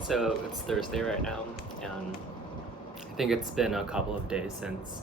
So it's Thursday right now, and I think it's been a couple of days since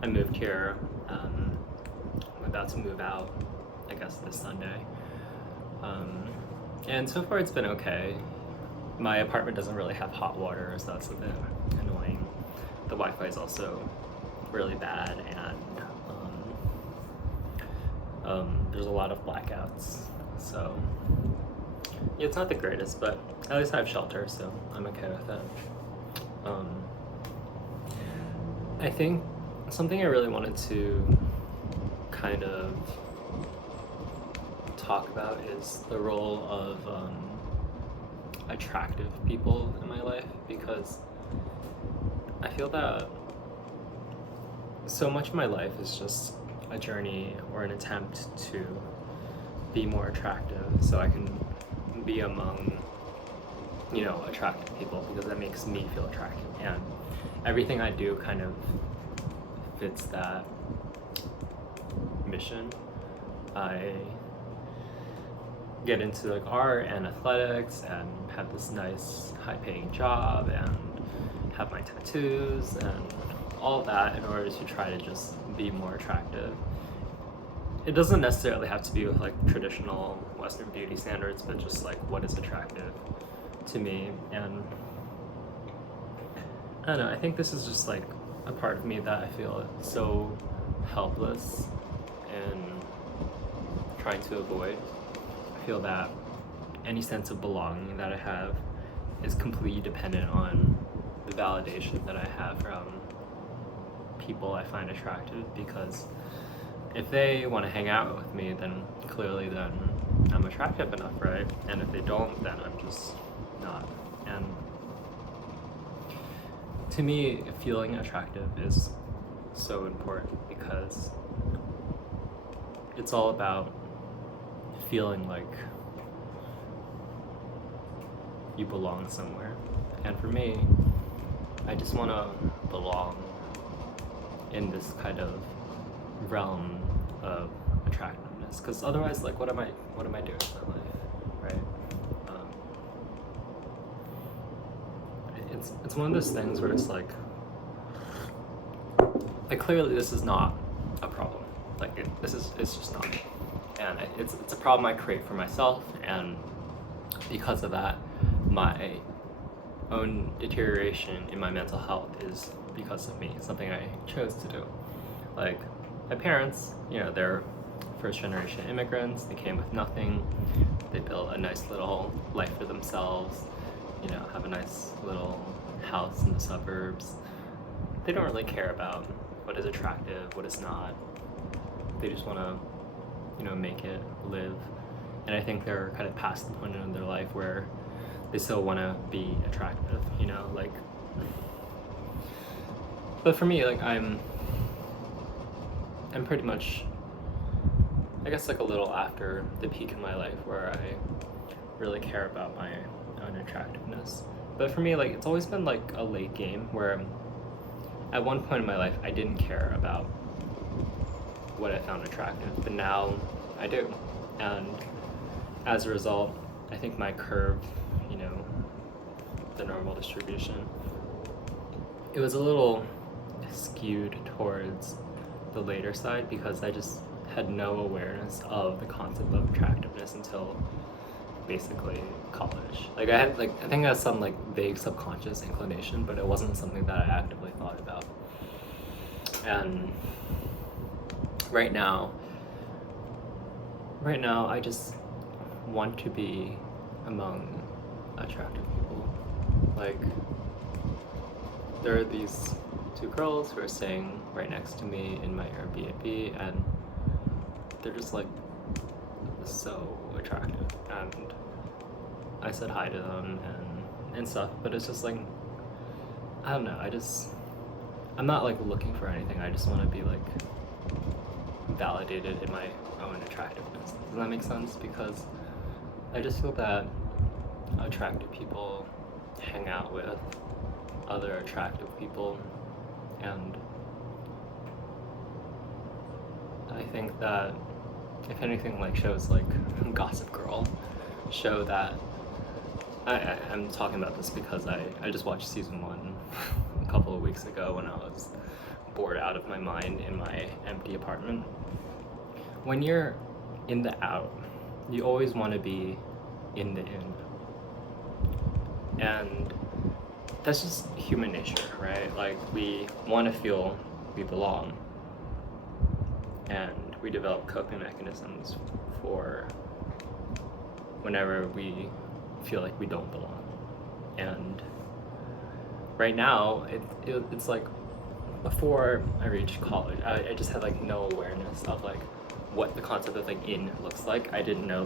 I moved here. I'm about to move out, I guess, this Sunday. And so far it's been okay. My apartment doesn't really have hot water, so that's a bit annoying. The Wi-Fi is also really bad, and there's a lot of blackouts. So yeah, it's not the greatest, but at least I have shelter, so I'm okay with that. I think something I really wanted to kind of talk about is the role of attractive people in my life, because I feel that so much of my life is just a journey or an attempt to be more attractive so I can be among, attractive people, because that makes me feel attractive, and everything I do kind of fits that mission. I get into like art and athletics and have this nice high-paying job and have my tattoos and all that in order to try to just be more attractive. It doesn't necessarily have to be with like traditional Western beauty standards, but just like what is attractive to me. And I don't know, I think this is just like a part of me that I feel so helpless in trying to avoid. I feel that any sense of belonging that I have is completely dependent on the validation that I have from people I find attractive, because if they want to hang out with me, then clearly then I'm attractive enough, right? And if they don't, then I'm just not. And to me, feeling attractive is so important, because it's all about feeling like you belong somewhere. And for me, I just want to belong in this kind of realm of attractiveness, because otherwise, like, what am I doing with my life, right? It's one of those things where it's like clearly this is not a problem. Like it's just not, and it's a problem I create for myself, and because of that, my own deterioration in my mental health is because of me. It's something I chose to do. Like my parents, they're first generation immigrants. They came with nothing. They built a nice little life for themselves, have a nice little house in the suburbs. They don't really care about what is attractive, what is not. They just want to, make it, live. And I think they're kind of past the point in their life where they still want to be attractive, like. But for me, like, I'm pretty much, I guess, like a little after the peak in my life where I really care about my own attractiveness. But for me, like, it's always been like a late game where at one point in my life I didn't care about what I found attractive, but now I do. And as a result, I think my curve, the normal distribution, it was a little skewed towards the later side, because I just had no awareness of the concept of attractiveness until basically college. Like I think I had some like vague subconscious inclination, but it wasn't something that I actively thought about. And right now I just want to be among attractive people. Like, there are these two girls who are staying right next to me in my Airbnb, and they're just like so attractive, and I said hi to them and stuff, but it's just like, I don't know, I'm not like looking for anything. I just want to be like validated in my own attractiveness. Does that make sense? Because I just feel that attractive people hang out with other attractive people, and I think that if anything like shows like Gossip Girl, show that I'm talking about this because I just watched season 1 a couple of weeks ago when I was bored out of my mind in my empty apartment. When you're in the out, you always want to be in the in. And that's just human nature, right? Like, we want to feel we belong. And we develop coping mechanisms for whenever we feel like we don't belong. And right now, it's like, before I reached college, I just had like no awareness of like what the concept of like in looks like. I didn't know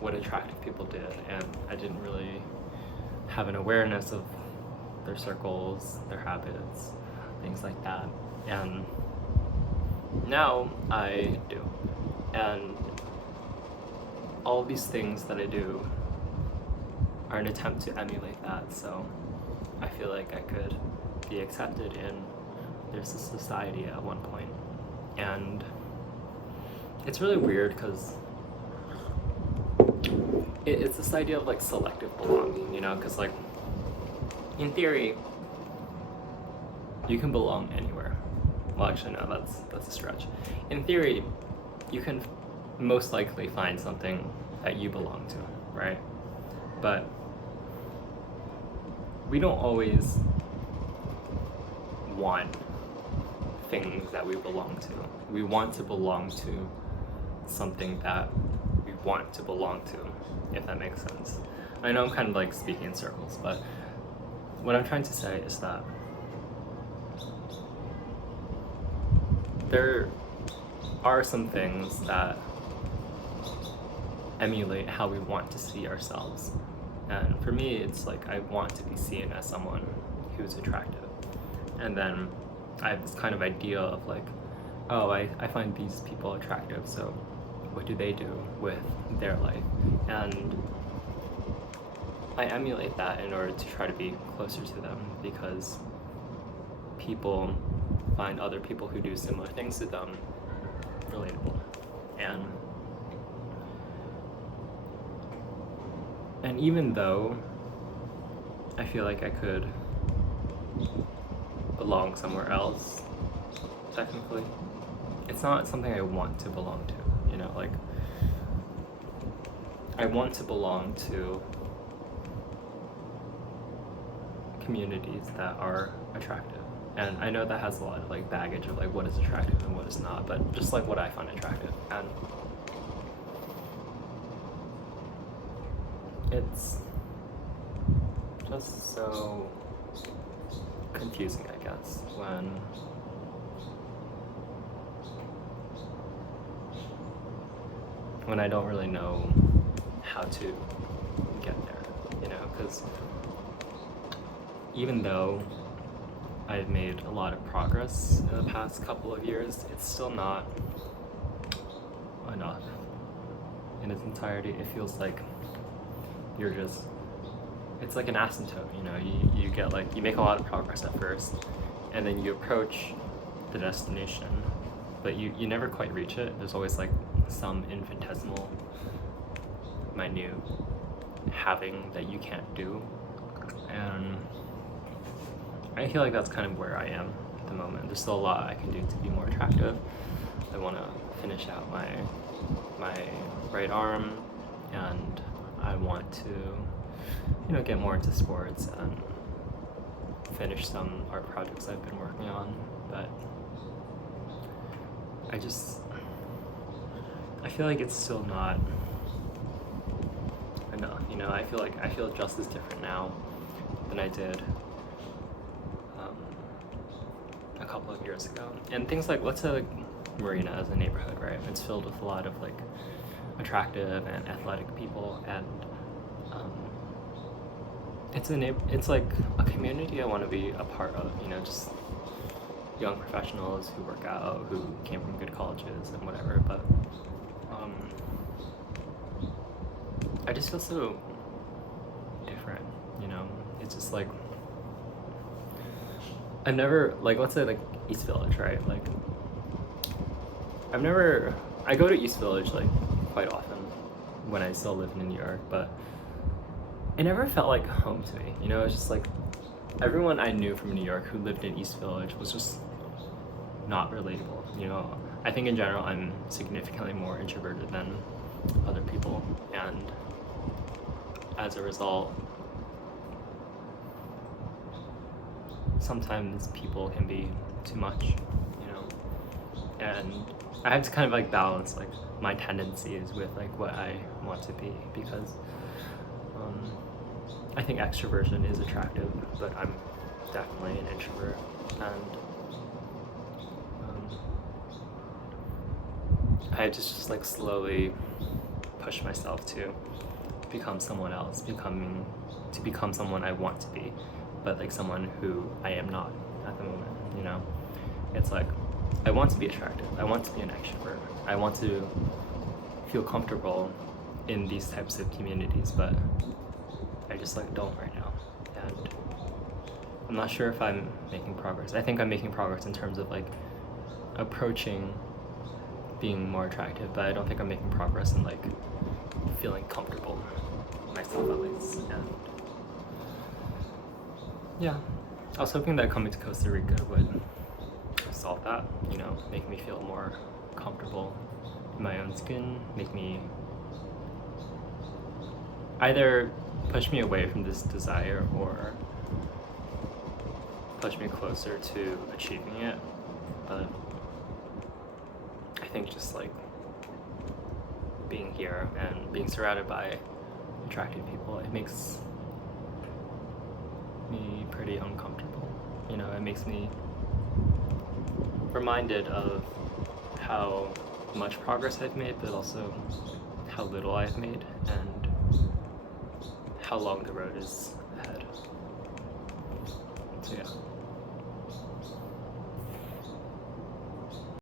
what attractive people did, and I didn't really have an awareness of their circles, their habits, things like that. And now I do. And all these things that I do are an attempt to emulate that, so I feel like I could be accepted in there's a society at one point. And it's really weird because it's this idea of like selective belonging, you know, because like in theory you can belong anywhere. Well, actually no, that's a stretch. In theory you can most likely find something that you belong to, right? But we don't always want things that we belong to. We want to belong to something that we want to belong to, if that makes sense. I know I'm kind of like speaking in circles, but what I'm trying to say is that there are some things that emulate how we want to see ourselves. And for me, it's like I want to be seen as someone who's attractive. And then I have this kind of idea of like, oh, I find these people attractive, so what do they do with their life? And I emulate that in order to try to be closer to them, because people find other people who do similar things to them relatable. And even though I feel like I could belong somewhere else, technically, it's not something I want to belong to, you know, like, I want to belong to communities that are attractive. And I know that has a lot of like baggage of like what is attractive and what is not, but just like what I find attractive. And it's just so confusing, I guess, when I don't really know how to get there, you know, because even though I've made a lot of progress in the past couple of years, it's still not enough in its entirety. It feels like it's like an asymptote, you know, you get like, you make a lot of progress at first, and then you approach the destination, but you never quite reach it. There's always like some infinitesimal, minute having that you can't do, and I feel like that's kind of where I am at the moment. There's still a lot I can do to be more attractive. I want to finish out my right arm, and I want to, you know, get more into sports and finish some art projects I've been working on. But I feel like it's still not enough, you know. I feel just as different now than I did a couple of years ago. And things like, let's say like Marina as a neighborhood, right? It's filled with a lot of like attractive and athletic people, and it's like a community I want to be a part of, you know, just young professionals who work out, who came from good colleges and whatever. But I just feel so different, you know. It's just like, I've never, like, let's say like East Village, right? Like, I've never I go to East Village like quite often when I still lived in New York, but it never felt like home to me. You know, it's just like everyone I knew from New York who lived in East Village was just not relatable. You know, I think in general I'm significantly more introverted than other people, and as a result, sometimes people can be too much, you know, and I have to kind of like balance like my tendencies with like what I want to be, because I think extroversion is attractive, but I'm definitely an introvert, and I had to just like slowly push myself to become someone else, to become someone I want to be, but like someone who I am not at the moment, you know? It's like, I want to be attractive, I want to be an extrovert, I want to feel comfortable in these types of communities, but I just like don't right now, and I'm not sure if I'm making progress. I think I'm making progress in terms of like approaching being more attractive, but I don't think I'm making progress in like feeling comfortable myself at least. And yeah, I was hoping that coming to Costa Rica would solve that, you know, make me feel more comfortable in my own skin, make me either push me away from this desire or push me closer to achieving it. But I think just like being here and being surrounded by attractive people, it makes me pretty uncomfortable. You know, it makes me reminded of how much progress I've made, but also how little I've made and how long the road is ahead. So yeah.